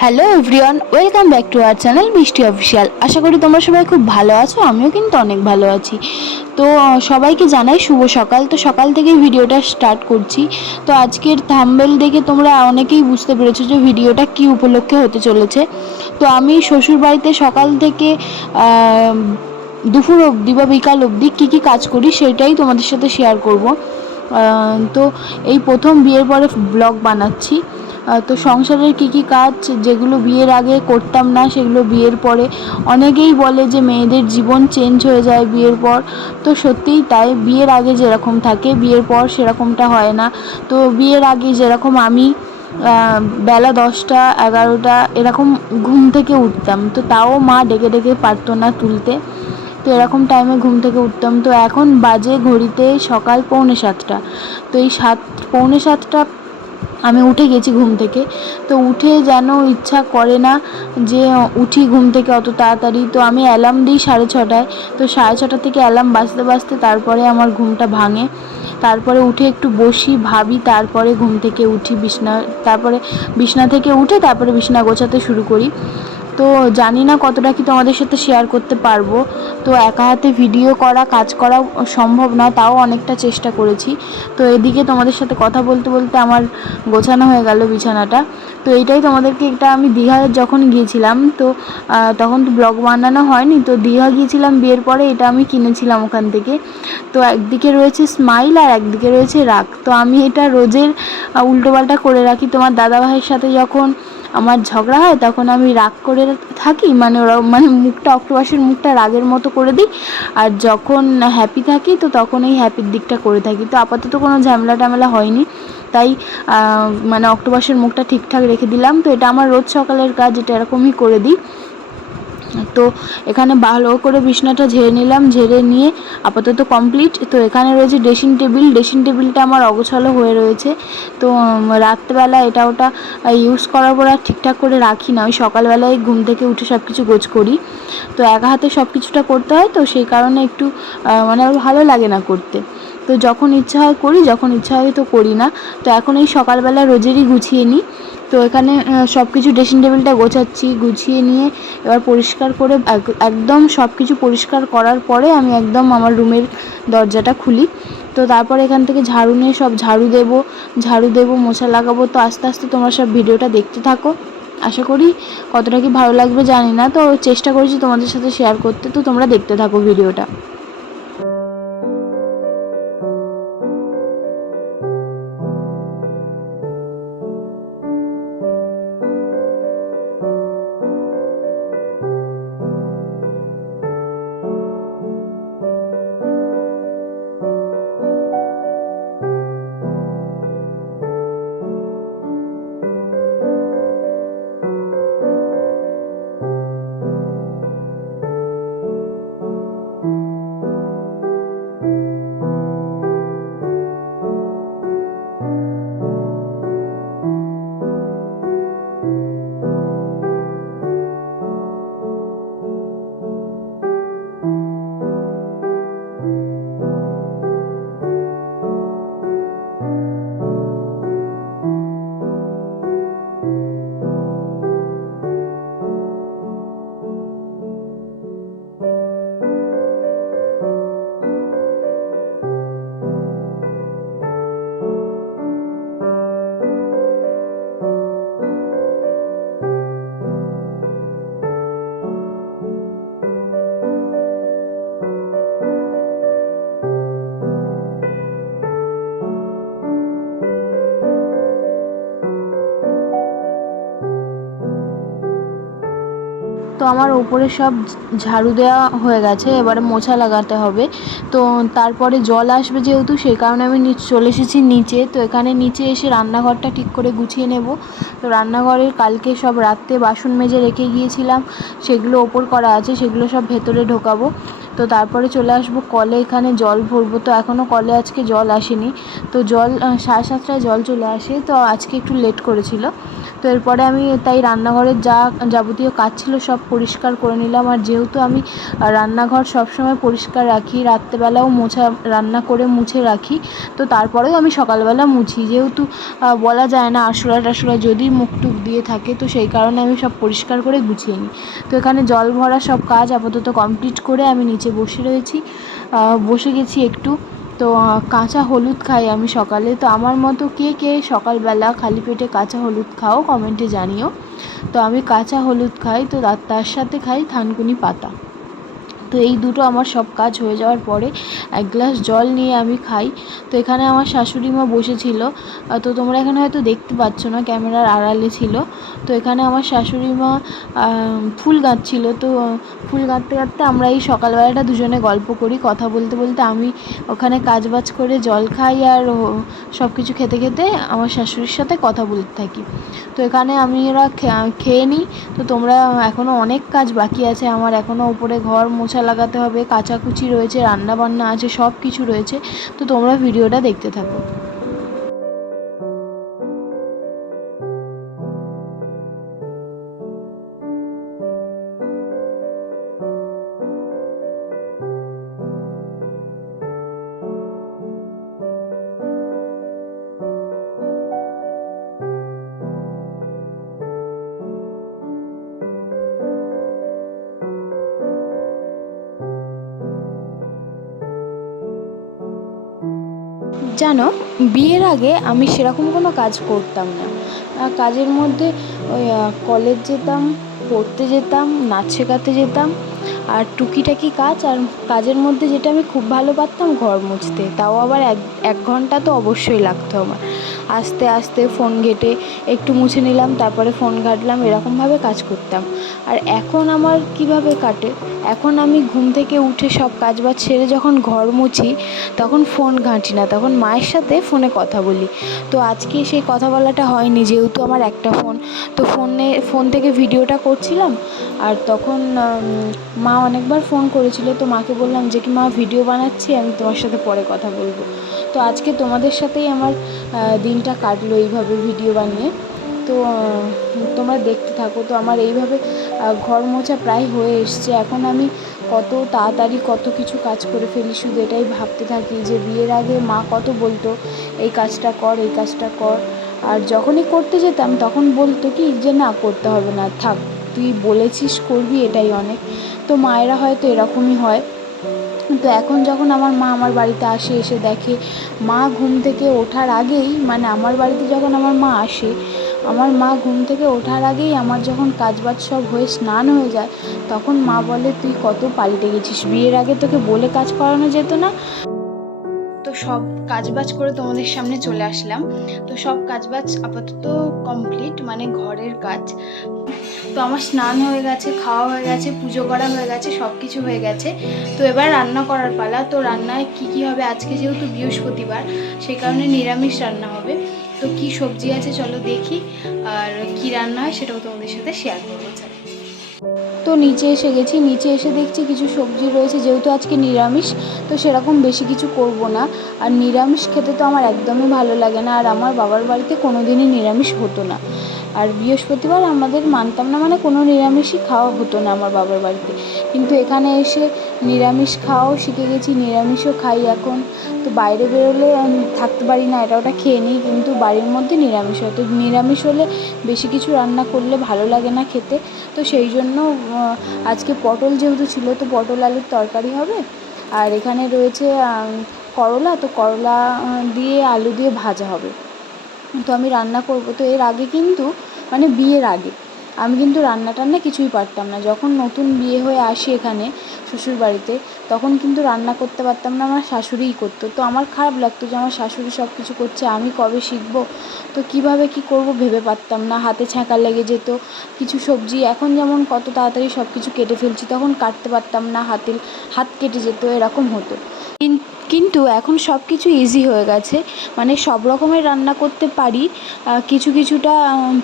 Hello everyone welcome back to our channel Mishti official আশা করি তোমরা সবাই খুব ভালো আছো, আমিও কিন্তু অনেক ভালো আছি। তো সবাইকে জানাই শুভ সকাল। তো সকাল থেকেই ভিডিওটা স্টার্ট করছি। তো আজকের থাম্বেল দেখে তোমরা অনেকেই বুঝতে পেরেছ যে ভিডিওটা কি উপলক্ষে হতে চলেছে। তো আমি শ্বশুর বাড়িতে সকাল থেকে দুপুর অবধি বা বিকাল অবধি কী কী কাজ করি সেটাই তোমাদের সাথে শেয়ার করব। তো এই প্রথম বিয়ের পরে ব্লগ বানাচ্ছি। তো সংসারের কী কী কাজ যেগুলো বিয়ের আগে করতাম না, সেগুলো বিয়ের পরে অনেকেই বলে যে মেয়েদের জীবন চেঞ্জ হয়ে যায় বিয়ের পর। তো সত্যিই তাই, বিয়ের আগে যেরকম থাকে, বিয়ের পর সেরকমটা হয় না। তো বিয়ের আগে যেরকম আমি বেলা দশটা, এগারোটা এরকম ঘুম থেকে উঠতাম। তো তাও মা ডেকে ডেকে পারতো না তুলতে। তো এরকম টাইমে ঘুম থেকে উঠতাম। তো এখন বাজে ঘড়িতে সকাল পৌনে সাতটা। তো এই সাত, পৌনে সাতটা আমি উঠে গেছি ঘুম থেকে। তো উঠে যেন ইচ্ছা করে না যে উঠি ঘুম থেকে অত তাড়াতাড়ি। তো আমি অ্যালার্ম দিই সাড়ে ছটায়। তো সাড়ে ছটা থেকে অ্যালার্ম বাঁচতে বাজতে তারপরে আমার ঘুমটা ভাঙে। তারপরে উঠে একটু বসি, ভাবি, তারপরে ঘুম থেকে উঠি বিছনা তারপরে বিছনা থেকে উঠে তারপরে বিছনা গোছাতে শুরু করি। তো জানি না কতটা কি তোমাদের সাথে শেয়ার করতে পারব। তো একা হাতে ভিডিও করা, কাজ করা সম্ভব না, তাও অনেকটা চেষ্টা করেছি। তো এদিকে তোমাদের সাথে কথা বলতে বলতে আমার গোছানো হয়ে গেল বিছানাটা। তো এইটাই তোমাদেরকে একটা আমি দীঘা যখন গিয়েছিলাম, তো তখন তো ব্লগ বানানো হয়নি, তো দীঘা গিয়েছিলাম, বিয়ের পরে এটা আমি কিনেছিলাম ওখান থেকে। তো একদিকে রয়েছে স্মাইল আর একদিকে রয়েছে রাগ। তো আমি এটা রোজের উল্টোপাল্টা করে রাখি। তোমার দাদাভাইয়ের সাথে যখন আমার ঝগড়া হয়, তখন আমি রাগ করে থাকি মানে ওরা মানে মুখটা অক্টোপাসের মুখটা রাগের মতো করে দিই। আর যখন হ্যাপি থাকি, তো তখন এই হ্যাপির দিকটা করে থাকি। তো আপাতত কোনো ঝামেলা টামেলা হয়নি। তাই মানে অক্টোপাসের মুখটা ঠিকঠাক রেখে দিলাম। তো এটা আমার রোজ সকালের কাজ, এটা এরকমই করে দিই। তো এখানে ভালো করে বিছনাটা ঝেড়ে নিলাম, ঝেড়ে নিয়ে আপাতত কমপ্লিট তো এখানে রয়েছে ড্রেসিং টেবিল ড্রেসিং টেবিলটা আমার অগোছালো হয়ে রয়েছে। তো রাত্রেবেলা এটা ওটা ইউজ করার পর আর ঠিকঠাক করে রাখি না। ওই সকালবেলায় ঘুম থেকে উঠে সব কিছু গোছ করি। তো একা হাতে সব কিছুটা করতে হয়, তো সেই কারণে একটু মানে ভালো লাগে না করতে। তো যখন ইচ্ছা হয় করি, যখন ইচ্ছা হয় তো করি না। তো এখন এই সকালবেলা রোজেরই গুছিয়ে নিই। তো এখানে সব কিছু ড্রেসিং টেবিলটা গোছাচ্ছি, গুছিয়ে নিয়ে এবার পরিষ্কার করে এক- একদম সব কিছু পরিষ্কার করার পরে আমি একদম আমার রুমের দরজাটা খুলি। তো তারপরে এখান থেকে ঝাড়ু নিয়ে সব ঝাড়ু দেব ঝাড়ু দেব, মোছা লাগাবো। তো আস্তে আস্তে তোমরা সব ভিডিওটা দেখতে থাকো। আশা করি কতটা কি ভালো লাগবে জানি না, তো চেষ্টা করেছি তোমাদের সাথে শেয়ার করতে। তো তোমরা দেখতে থাকো ভিডিওটা। তো আমার ওপরে সব ঝাড়ু দেওয়া হয়ে গেছে, এবারে মোছা লাগাতে হবে। তো তারপরে জল আসবে যেহেতু, সেই কারণে আমি চলে এসেছি নিচে। তো এখানে নিচে এসে রান্নাঘরটা ঠিক করে গুছিয়ে নেব। তো রান্নাঘরের কালকে সব রাত্রে বাসন মেজে রেখে গিয়েছিলাম। সেগুলো ওপর করা আছে, সেগুলো সব ভেতরে ঢোকাবো। তো তারপরে চলে আসব কলে, এখানে জল ভরবো। তো এখনও কলে আজকে জল আসেনি। তো জল সাড়ে সাতটায় জল চলে আসে। তো আজকে একটু লেট করেছিল। তো এরপরে আমি তাই রান্নাঘরের যা যাবতীয় কাজ ছিল সব পরিষ্কার করে নিলাম। আর যেহেতু আমি রান্নাঘর সবসময় পরিষ্কার রাখি, রাত্রেবেলাও মোছা, রান্না করে মুছে রাখি, তো তারপরেও আমি সকালবেলা মুছি। যেহেতু বলা যায় না আশুরা টাশুরা যদি মুখ টুক দিয়ে থাকে, তো সেই কারণে আমি সব পরিষ্কার করে গুছিয়ে নিই। তো এখানে জল ভরা সব কাজ আপাতত কমপ্লিট করে আমি নিচে বসে রয়েছি। বসে গেছি একটু। তো কাঁচা হলুদ খাই আমি সকালে। তো, আমার মতো কে কে সকালবেলা খালি পেটে কাঁচা হলুদ খাও, কমেন্টে জানিও। তো, আমি কাঁচা হলুদ খাই। তো, তার সাথে খাই থানকুনি পাতা। তো এই দুটো আমার সব কাজ হয়ে যাওয়ার পরে এক গ্লাস জল নিয়ে আমি খাই। তো এখানে আমার শাশুড়ি মা বসেছিল। তো তোমরা এখানে হয়তো দেখতে পাচ্ছ না, ক্যামেরার আড়ালে ছিল। তো এখানে আমার শাশুড়ি মা ফুল গাঁথছিল তো ফুল গাঁথতে গাঁথতে আমরা এই সকালবেলাটা দুজনে গল্প করি, কথা বলতে বলতে আমি ওখানে কাজ বাজ করে জল খাই আর সব কিছু খেতে খেতে আমার শাশুড়ির সাথে কথা বলতে থাকি। তো এখানে আমি ওরা খেয়ে নিই। তো তোমরা এখনও অনেক কাজ বাকি আছে। আমার এখনও উপরে ঘর মোছা লাগাতে হবে, কাচাকুচি রয়েছে রান্না বান্না আছে সব কিছু রয়েছে। তো তোমরা ভিডিওটা দেখতে থাকো। জানো বিয়ের আগে আমি সেরকম কোনো কাজ করতাম না। কাজের মধ্যে ওই কলেজ যেতাম, পড়তে যেতাম, নাচ শেখাতে যেতাম, আর টুকিটাকি কাজ, আর কাজের মধ্যে যেটা আমি খুব ভালো পারতাম, ঘর মুছতে। তাও আবার এক এক ঘণ্টা তো অবশ্যই লাগতো আমার। আস্তে আস্তে ফোন ঘেটে একটু মুছে নিলাম, তারপরে ফোন ঘাঁটলাম, এরকমভাবে কাজ করতাম। আর এখন আমার কীভাবে কাটে? এখন আমি ঘুম থেকে উঠে সব কাজ বাজ সেরে যখন ঘর মুছি, তখন ফোন ঘাঁটি না, তখন মায়ের সাথে ফোনে কথা বলি। তো আজকে সেই কথা বলাটা হয়নি, যেহেতু আমার একটা ফোন তো ফোনে ফোন থেকে ভিডিওটা করছিলাম, আর তখন মা অনেকবার ফোন করেছিল, তো মাকে বললাম যে কি মা ভিডিও বানাচ্ছি, আমি তোমার সাথে পরে কথা বলব। তো আজকে তোমাদের সাথেই আমার দিনটা কাটলো এইভাবে ভিডিও বানিয়ে। তো তোমরা দেখতে থাকো, তো আমার এইভাবে ঘর মোছা প্রায় হয়ে এসছে। এখন আমি কত তাড়াতাড়ি কত কিছু কাজ করে ফেলি, শুধু এটাই ভাবতে থাকি যে বিয়ের আগে মা কত বলতো, এই কাজটা কর, এই কাজটা কর। আর যখনই করতে যেতাম, তখন বলতো কি যে, না, করতে হবে না, থাক, তুই বলেছিস করবি, এটাই অনেক। তো মায়েরা হয়তো এরকমই হয়। তো এখন যখন আমার মা আমার বাড়িতে আসে, এসে দেখে, মা ঘুম থেকে ওঠার আগেই মানে আমার বাড়িতে যখন আমার মা আসে আমার মা ঘুম থেকে ওঠার আগেই আমার যখন কাজবাজ সব হয়ে স্নান হয়ে যায়, তখন মা বলে, তুই কত পাল্টে গেছিস? বিয়ের আগে তোকে বলে কাজ করানো যেত না? তো সব কাজবাজ করে তোমাদের সামনে চলে আসলাম। তো সব কাজবাজ আপাতত কমপ্লিট মানে ঘরের কাজ। তো আমার স্নান হয়ে গেছে, খাওয়া হয়ে গেছে, পুজো করা হয়ে গেছে সব কিছু হয়ে গেছে। তো এবার রান্না করার পালা। তো রান্নায় কি কি হবে? আজকে যেহেতু বৃহস্পতিবার সেই কারণে নিরামিষ রান্না হবে। তো কি সবজি আছে চলো দেখি, আর কি রান্না হয় সেটাও তোমাদের সাথে শেয়ার করব তো নিচে এসে গেছি, নিচে এসে দেখছি কিছু সবজি রয়েছে, যেহেতু আজকে নিরামিষ, তো সেরকম বেশি কিছু করব না। আর নিরামিষ খেতে তো আমার একদমই ভালো লাগে না, আর আমার বাবার বাড়িতে কোনো দিনই নিরামিষ হতো না। আর বৃহস্পতিবার আমাদের মানতাম না মানে কোনো নিরামিষই খাওয়া হতো না আমার বাবার বাড়িতে। কিন্তু এখানে এসে নিরামিষ খাওয়াও শিখে গেছি, নিরামিষও খাই এখন। তো বাইরে বেরোলে থাকতে পারি না, এটা ওটা খেয়ে নিই। কিন্তু বাড়ির মধ্যে নিরামিষ হয়। তো নিরামিষ হলে বেশি কিছু রান্না করলে ভালো লাগে না খেতে। তো সেই জন্য আজকে পটল যেহেতু ছিল, তো পটল আলুর তরকারি হবে। আর এখানে রয়েছে করলা। তো করলা দিয়ে আলু দিয়ে ভাজা হবে। তো আমি রান্না করব। তো এর আগে কিন্তু মানে বিয়ের আগে আমি কিন্তু রান্না টান্না কিছুই পারতাম না। যখন নতুন বিয়ে হয়ে আসি এখানে শ্বশুর বাড়িতে তখন কিন্তু রান্না করতে পারতাম না, আমার শাশুড়িই করতো। তো আমার খারাপ লাগতো যে আমার শাশুড়ি সব কিছু করছে, আমি কবে শিখব? তো কীভাবে কি করব ভেবে পারতাম না। হাতে ছ্যাঁকা লেগে যেত, কিছু সবজি, এখন যেমন কত তাড়াতাড়ি সব কিছু কেটে ফেলছি, তখন কাটতে পারতাম না, হাতে হাত কেটে যেত, এরকম হতো। কিন- কিন্তু এখন সব কিছু ইজি হয়ে গেছে। মানে সব রকমের রান্না করতে পারি কিছু কিছুটা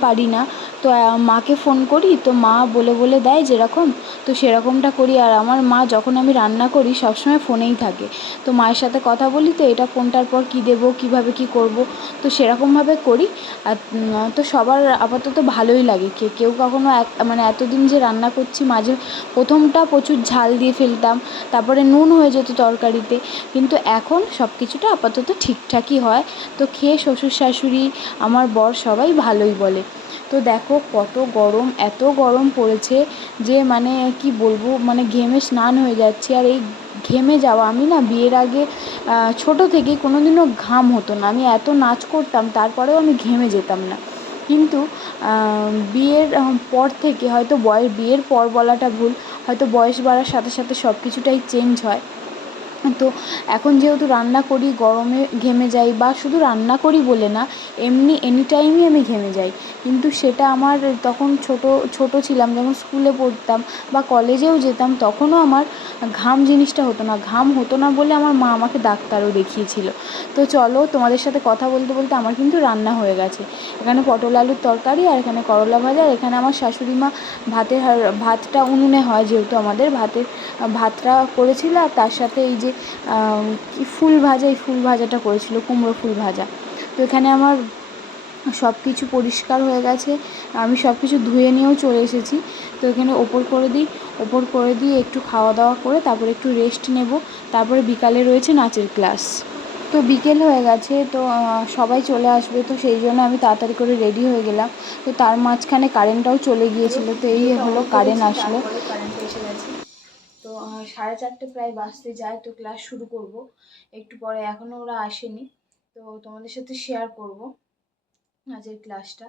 পারি না। তো মাকে ফোন করি, তো মা বলে বলে দেয় যেরকম, তো সেরকমটা করি। আর আমার মা যখন আমি রান্না করি, সব সময় ফোনেই থাকে। তো মায়ের সাথে কথা বলি, তো এটা কোনটার পর কী দেবো, কীভাবে কী করব, তো সেরকমভাবে করি। আর তো সবার আপাতত ভালোই লাগে। কে, কেউ কখনো এক মানে এতদিন যে রান্না করছি, মাঝে প্রথমটা প্রচুর ঝাল দিয়ে ফেলতাম, তারপরে নুন হয়ে যেত তরকারিতে। কিন্তু এখন সব কিছুটা আপাতত ঠিকঠাকই হয়। তো খেয়ে শ্বশুর শাশুড়ি আমার বর সবাই ভালোই বলে। তো দেখো কত গরম, এত গরম পড়েছে যে মানে কি বলব মানে ঘেমে স্নান হয়ে যাচ্ছে। আর এই ঘেমে যাওয়া, আমি না বিয়ের আগে ছোটো থেকেই কোনো দিনও ঘাম হতো না। আমি এত নাচ করতাম, তারপরেও আমি ঘেমে যেতাম না। কিন্তু বিয়ের পর থেকে হয়তো বয় বিয়ের পর বলাটা ভুল, হয়তো বয়স বাড়ার সাথে সাথে সব কিছুটাই চেঞ্জ হয়। তো এখন যেহেতু রান্না করি, গরমে ঘেমে যাই বা শুধু রান্না করি বলে না, এমনি এনি টাইমই আমি ঘেমে যাই। কিন্তু সেটা আমার তখন ছোটো ছোটো ছিলাম, যখন স্কুলে পড়তাম বা কলেজেও যেতাম, তখনও আমার ঘাম জিনিসটা হতো না। ঘাম হতো না বলে আমার মা আমাকে ডাক্তারও দেখিয়েছিল। তো চলো তোমাদের সাথে কথা বলতে বলতে আমার কিন্তু রান্না হয়ে গেছে। এখানে পটল আলুর তরকারি আর এখানে করলা ভাজা আর এখানে আমার শাশুড়ি মা ভাতের, ভাতটা উনুনে হয় যেহেতু আমাদের ভাতের, ভাতটা করেছিল আর তার সাথে এই যে কি ফুল ভাজা, এই ফুল ভাজাটা করেছিল, কুমড়ো ফুল ভাজা। তো এখানে আমার সব কিছু পরিষ্কার হয়ে গেছে, আমি সব কিছু ধুয়ে নিয়েও চলে এসেছি। তো এখানে ওপর করে দিই, ওপর করে দিয়ে একটু খাওয়া দাওয়া করে তারপরে একটু রেস্ট নেব। তারপরে বিকালে রয়েছে নাচের ক্লাস তো বিকেল হয়ে গেছে, তো সবাই চলে আসবে, তো সেই জন্য আমি তাড়াতাড়ি করে রেডি হয়ে গেলাম। তো তার মাঝখানে কারেন্টটাও চলে গিয়েছিল, তো এই হলো কারেন্ট আসলো। তো সাড়ে চারটে প্রায় বাসতে যায়, তো ক্লাস শুরু করব। একটু পরে এখনও ওরা আসেনি। তো তোমাদের সাথে শেয়ার করব আজকের ক্লাসটা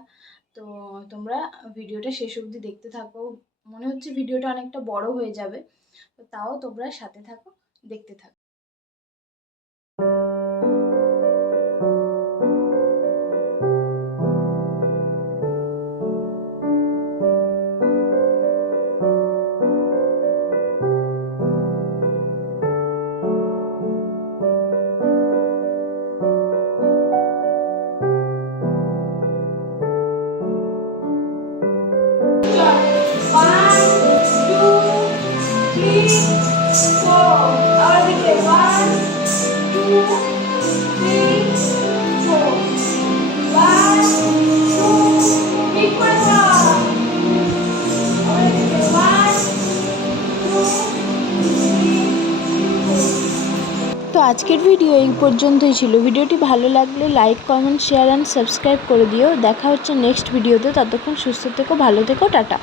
তো, তোমরা ভিডিওটা শেষ অবধি দেখতে থাকো। মনে হচ্ছে ভিডিওটা অনেকটা বড় হয়ে যাবে। তো তাও তোমরা সাথে থাকো, দেখতে থাকো। তো আজকের ভিডিও এই পর্যন্তই ছিল। ভিডিওটি ভালো লাগলে like comment share and subscribe করে দিও। দেখা হচ্ছে নেক্সট ভিডিওতে। ততক্ষণ সুস্থ থেকো, ভালো থেকো, টাটা।